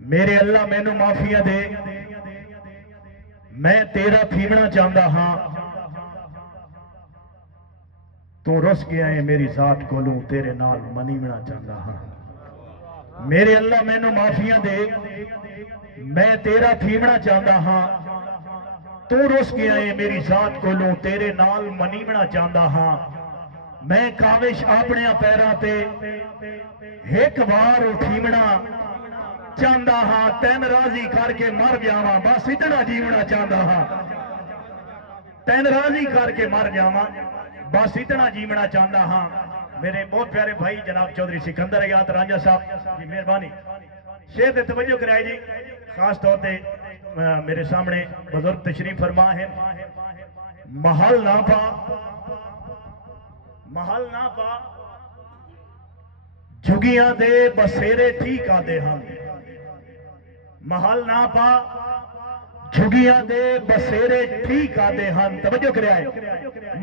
میرے اللہ مینو معافیاں دے، میں تیرا پھیمنا چاہتا ہاں، تو رس گیا ہے میری ذات کولوں، تیرے نال منیمنا چاہتا ہاں۔ میرے اللہ مینو معافیاں دے، میں تیرا پھیمنا چاہتا ہاں، تو رس گیا ہے میری ذات کولوں، تیرے نال منیمنا چاہتا ہاں۔ میں کاوش اپنے پیراں تے ایک بار اٹھیمنا چاہتا ہاں، تین راضی کر کے مر جاواں، بس اتنا جیونا چاہتا ہاں۔ تین راضی کر کے مر جاواں، بس اتنا جیونا چاہتا ہاں۔ میرے بہت پیارے بھائی جناب چودھری سکندر حیات رانجھا صاحب جی مہربانی شیر دے توجہ کرائے جی، خاص طور پہ میرے سامنے بزرگ تشریف فرما ہے۔ محل نہ پا، محل نہ پا، جھگیاں دے بسیرے ٹھیک آدے ہم۔ محل نہ پا، جھگیاں دے بسیرے ٹھیک آدے ہم۔ توجہ کرے آئے،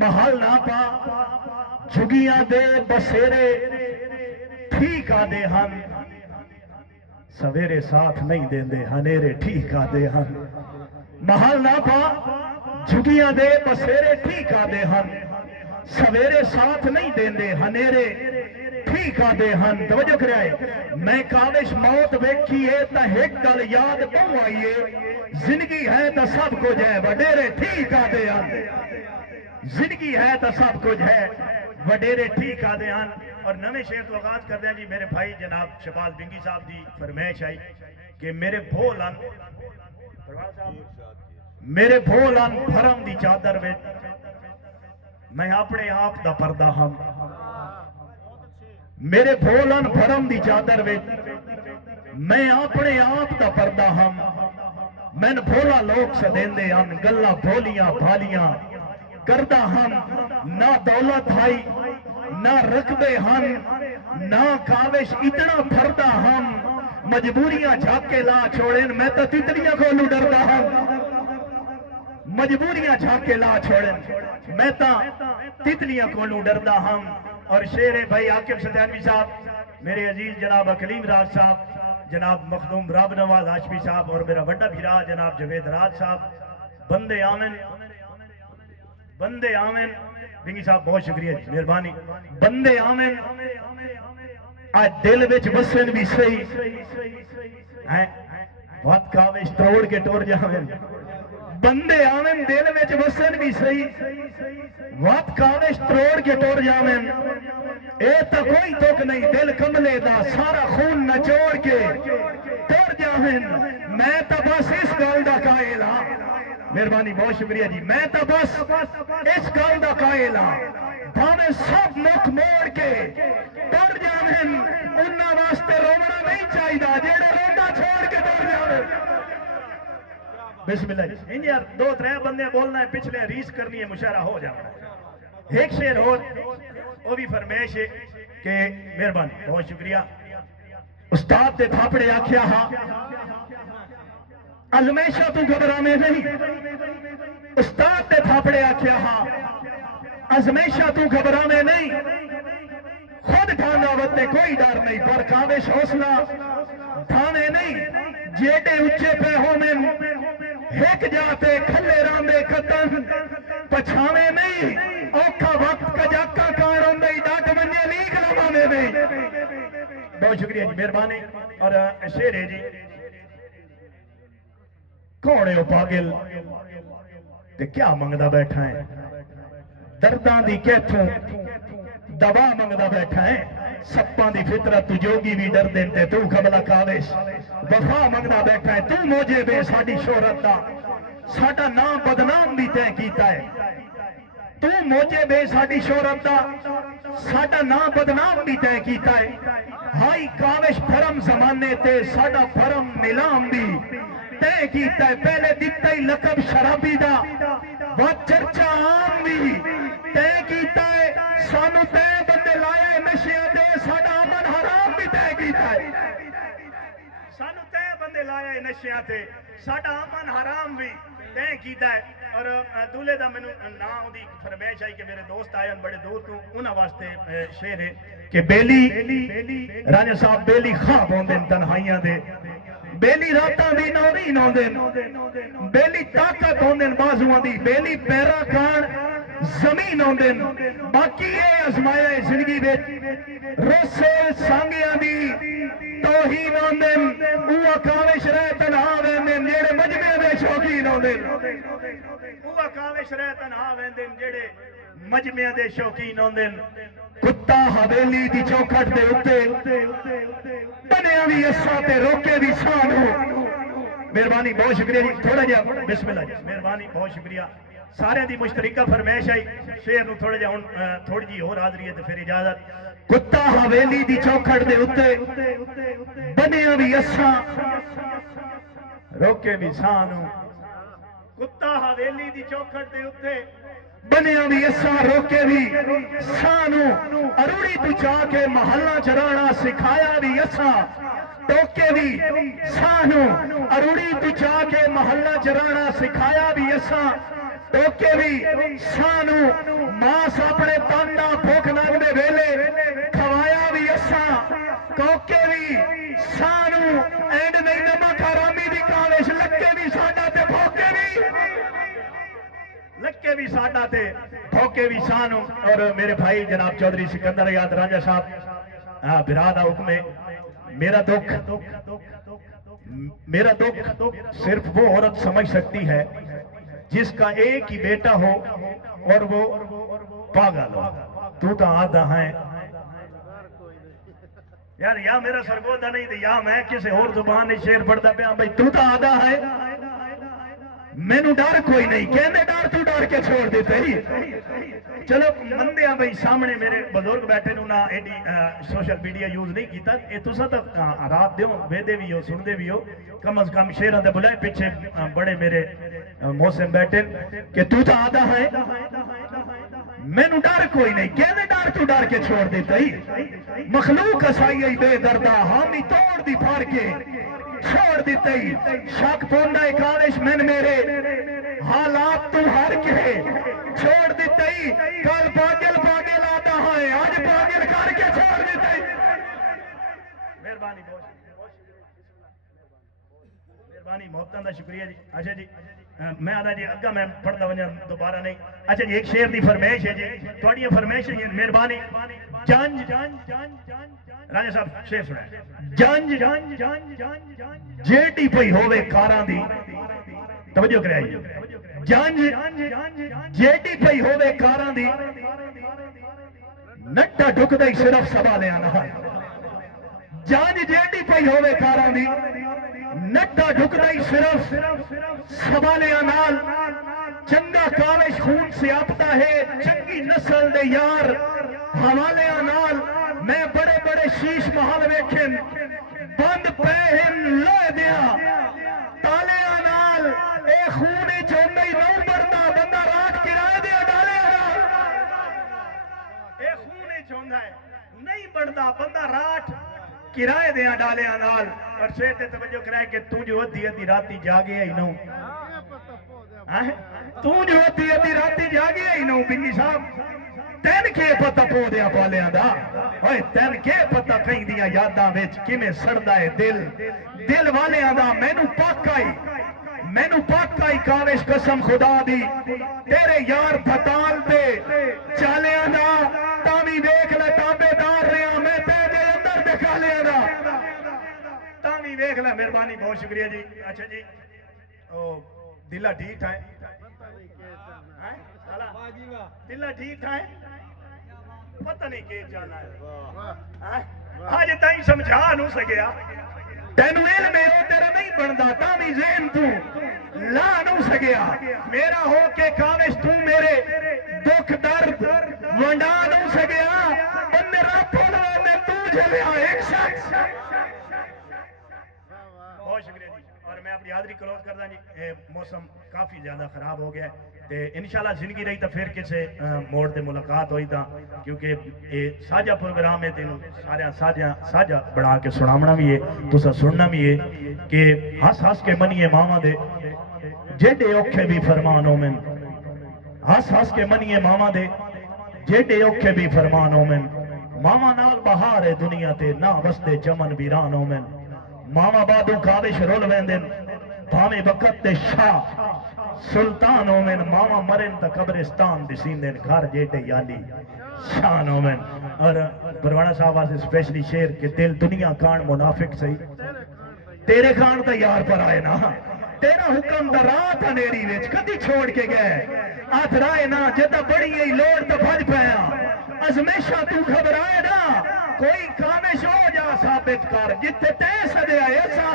محل نہ پا، جھگیاں دے بسیرے ٹھیک آدے ہم۔ سویرے ساتھ نہیں دیندے ہنیرے ٹھیک آدے ہم۔ محل نہ پا، جھگیاں دے بسیرے ٹھیک آدے ہم۔ سویرے ساتھ نہیں دیندے ہنیرے ٹھیک آدے ہن۔ توجہ کرے آئے، میں کاوش موت ویکھیے تا ایک گل یاد پاؤں آئیے، زندگی ہے تا سب کچھ ہے وڈیرے ٹھیک آدے ہن۔ زندگی ہے تا سب کچھ ہے وڈیرے ٹھیک آدے ہن۔ اور نویں شعر تو آغاز کر دیں جی، میرے بھائی جناب شہباز بنگی صاحب دی فرمائش آئی کہ میرے بھولن میرے بھولن بھرم دی چادر وچ میں اپنے آپ دا پردہ ہم۔ میرے بھولن بھرم دی چادر وچ میں اپنے آپ دا پردہ ہم۔ مین بھولا لوگ سدیندے ہن، گلاں بھولیاں بھالیاں کردہ ہم۔ نہ دولت ہائی نہ رقبے ہن، نہ کاوش اتنا پھردہ ہم۔ مجبوریاں جھاکے لا چھوڑیں، میں تو تتلیاں کو لو ڈردہ ہم۔ مجبوریاں جھاکے لا چھوڑیں، میں تا تتلیاں کو لو ڈردہ ہم۔ اور شیر بھائی عاقب ستانوی صاحب، میرے عزیز جناب اکلیم راج صاحب، جناب مخدوم راب نواز ہاشمی صاحب، اور میرا بڑا بھیرا جناب جوید راج صاحب، بندے آمن بندے آمن۔ بنگی صاحب بہت شکریہ جی مہربانی۔ بندے آمن آج دل وچ بسن بھی صحیح بہت کاوش توڑ کے ٹور جاویں۔ بندے آمن دل وچ بسن بھی صحیح بہت کاوش توڑ کے ٹور جاویں۔ اے تا کوئی توک نہیں دل کملے دا، سارا خون نچوڑ کے ٹور جاویں۔ میں تا بس اس گل دا قائل ہاں، مہربانی بہت شکریہ جی، میں تا بس اس گل دا قائل ہاں، بھاویں سب مکھ موڑ کے ٹر جاویں، انہاں واسطے رونا نہیں چاہیے، جیڑا روندا چھوڑ کے ٹر جاویں۔ بسم اللہ جی، یار دو ترے بندے بولنا ہے، پچھلے ریس کرنی ہے، مشاعرہ ہو جانا ہے۔ ایک شعر اور وہ بھی فرمائش ہے کہ مہربانی بہت شکریہ۔ استاد دے تھاپڑے آکھیا ہاں، ازمیشہ تو گھبرانے نہیں۔ استاد دے تھاپڑے آکھیا ہاں، ازمیشہ تو گھبرانے نہیں۔ خود ٹھاندا وتے کوئی ڈر نہیں، پر کاوش حوصلہ ٹھانے نہیں۔ جیڑے اچھے پہ ہومن ایک جاتے کھلے راندے قطن پچھاوے نہیں۔ اوکھا وقت کجاکا کاروں دے ڈاک منجے لیگ لمانے نہیں۔ بہت شکریہ جی مہربانی۔ اور شعر ہے جی، کوڑے ہو پاگل تے کیا منگدا بیٹھا ہے، درداں دی کیتھوں دوا منگدا بیٹھا ہے۔ سپاں دی فطرت تو جوگی بھی ڈر دینتے، تو خبلا کاوش وفا منگدا بیٹھا ہے۔ تو موجے بے ساڈی شہرت دا، ساڈا نام بدنام بھی طے کیتا ہے۔ تو موجے بے ساڈی شہرت دا، ساڈا نام بدنام بھی طے کیتا ہے۔ ہائی کاوش بھرم زمانے تے ساڈا بھرم نیلام بھی طے کیتا ہے۔ پہلے دیتا ہی لقب شرابی دا، وہ چرچا عام بھی طے کیتا ہے۔ سانو تے بندے لائے نشیاں دے، ساڈا امن حرام بھی طے کیتا ہے۔ سانو تے بندے لائے نشیاں تے، ساڈا امن حرام بھی طے کیتا ہے۔ اور دولے دا مینوں نام دی فرمائش آئی کہ میرے دوست آئے بڑے دور تو انہاں واسطے شعر ہے کہ بیلی راجہ صاحب بیلی خواب ہوندے تنہائیاں دے، بیلی راتاں دی نوری نوندن بیلی طاقت ہوندن بازوان دی بیلی پیرا کان زمین ہوندن باقی یہ ازمایا زندگی بیچ رسے سانگیاں دی توہین ہوندن اوہ کاوش رہ تنہا ویندن جیڑے مجمع دے شوقین ہوندن اوہ کاوش رہ تنہا ویندن جیڑے مجمع دے شوقین ہوندن کتا حویلی دی چوکھٹ دے اتے بنیا بھی اسا تے روکے بھی سانو مہربانی بہت شکریہ جی تھوڑا جا بسم اللہ جی مہربانی بہت شکریہ سارے دی مشترکہ فرمائش آئی شیر نو تھوڑا جا تھوڑی جی اور حاضری ہے تو پھر اجازت کتا حویلی دی چوکھٹ دے اتے بنیا بھی اسا روکے بھی سانو کتا حویلی دی چوکھٹ دے اتے بنیا بھی اسا روکے بھی سانو اروڑی تو چاہ کے محلہ چرانا سکھایا بھی اسا ٹوکے بھی سانو اروڑی تو چاہ کے محلہ چرانا سکھایا بھی اسا ٹوکے بھی سانو ماس اپنے تانڈا بھوک نگ دے ویلے کھوایا بھی اسا کوکے بھی سانو اینڈ نہیں نمک حرامی دی کاوش لکے بھی ساڈا تے بھوکے بھی لکے بھی ساڈا تے بھوکے بھی سانو اور میرے بھائی جناب چودھری سکندر یاد رانجہ صاحب برادہ حکم ہے میرا دکھ صرف وہ عورت سمجھ سکتی ہے جس کا ایک ہی بیٹا ہو اور وہ پاگل ہو تو آدھا ہے یار یا میرا سرگودا نہیں تھا یا میں کسی اور زبان نے شیر پڑھتا پیا بھائی تو آدھا ہے میں نو ڈر کوئی نہیں کہنے ڈر تو ڈر کے چھوڑ دیتے ہی چلو مندے ہیں بھائی سامنے میرے بزرگ بیٹھے نو نہ ایڈی سوشل میڈیا یوز نہیں کیتا اے تو سا تک رات دیو بیدے بھی ہو سن دے بھی ہو کم از کم شیران دے بلائے پیچھے بڑے میرے موسم بیٹھے کہ تو آدھا ہے میں نو ڈر کوئی نہیں کہنے ڈر تو ڈر کے چھوڑ دیتے ہی مخلوق اسائی بے دردہ ہامی توڑ دی پھاڑ کے چھوڑ دیتے ہی شک پوندہ کالش میں میرے حالات تو ہر کے چھوڑ دیتے ہی کل پاگل آتا ہے آج پاگل کر کے چھوڑ دیتے ہی مہربانی محبتاں دا شکریہ جی اچھا جی میں آدھا جی اگا میں پڑھتا وجہ دوبارہ نہیں اچھا جی ایک شیر دی فرمیش ہے جی توڑی فرمیش ہے مہربانی جانج راجہ صاحب شیر سنائے جانج جیٹی پئی ہووے کاراں دی توجہ کرے آئیے جانج جیٹی پئی ہووے کاراں دی نٹا ڈھک دائی صرف سوالے آنا جانج جیٹی پئی ہووے کاراں دی نٹا ڈھک دائی صرف سوالے آنال چنگا کاوش خون سے آپتا ہے چنگی نسل دے یار حوالے آنال میں بڑے بڑے شیش محل ویکھن بند پہن لے دیا تالے آنال اے خونے چوندے نو بڑھتا بندہ رات کرائے دیا ڈالے آنال اے خونے چوندہ ہے نہیں بڑھتا بندہ رات کرائے دیا ڈالے آنال اور شیطے توجہ کرائے کہ تو جو ادھی راتی جاگے ہی نو تو جو ادھی راتی جاگے ہی نو بنی صاحب تین کے پتہ پو دیا پالیاں دا تین کے پتہ کہیں دیا یاداں ویچ کمیں سڑدا ہے دل والے آدھا مینو پاکائی کاوش قسم خدا دی تیرے یار پھتال دے چالے آدھا تامی دیکھ لے تابے دار رہا میں تیجے اندر دکھا لے آدھا تامی دیکھ لے مہربانی بہت شکریہ جی اچھا جی دلہ ٹھیک ہے دلہ ٹھیک ہے پتہ نہیں کہ جانا ہے آج تائیں سمجھا نو سکیا تینو علم ہے تیرا نہیں بندہ تامی ذہن تو لا نو سکیا میرا ہو کے کاوش تو میرے دکھ درد ونڈا نو سکیا ان میرا پھولو میں تو جلیا ایک شخص بہت شکریہ جی اور میں اپنی حاضری کلوز کر دا جی موسم کافی زیادہ خراب ہو گیا ہے انشاءاللہ زندگی رہی تا پھر کسے موڑ دے ملاقات ہوئی تا کیونکہ ساجہ پروگرام ہے تینوں ساجہ بڑھا کے سنامنا بھی ہے تو سا سننا بھی ہے کہ ہس کے منیے ماما دے جیڈے اوکھے بھی فرمانوں میں ہس کے منیے ماما دے جیڈے اوکھے بھی فرمانوں میں ماما نال بہار ہے دنیا تے نہ وستے چمن ویرانوں میں ماما بادو کاوش رول ویندن بھاویں وقت تے شاہ سلطان ہومن ماما مرن تا قبرستان دی سیندن گھر جیٹے یالی شان ہومن اور پروانہ صاحب واسے اسپیشلی شیر کہ دل دنیا کان منافق صحیح تیرے کان تا یار پر آئے نا تیرا حکم دا رات انیری وچ کدی چھوڑ کے گئے آت رائے نا جدہ بڑی یہی لوڑ تا بھج پایا ازمیشہ تو گھبرائے نا کوئی کامش ہو جا ثابت کر جتے تے سدے آئے ایسا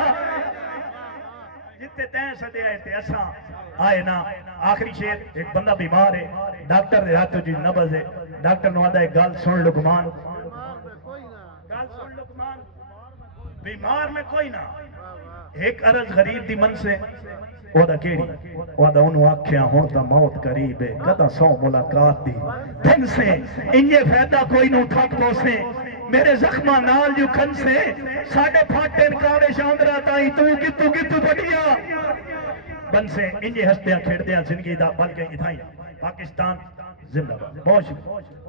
جتے تے سدے آئے تے ایسا آئے نا آخری شیر ایک بندہ بیمار ہے ڈاکٹر دے ہاتھوں جی نبض ہے ڈاکٹر نو آدھا ہے گال سن لقمان گال سن لقمان بیمار میں کوئی نہ ایک عرض غریب دی من سے وہاں کیڑی وہاں انہوں آکھیاں ہوتا موت قریب ہے کدا سو ملاقات دی دن سے انجے فیدہ کوئی نو تھک پوسے میرے زخمہ نال جو کھن سے ساڑھے پھاٹن کاوے شاندرہ تائی تو کتو بڑھیا بن سے انجے ہستیاں کھیڑتیاں زندگی دا بلکہ ادھائیں پاکستان زندہ بہت شکریہ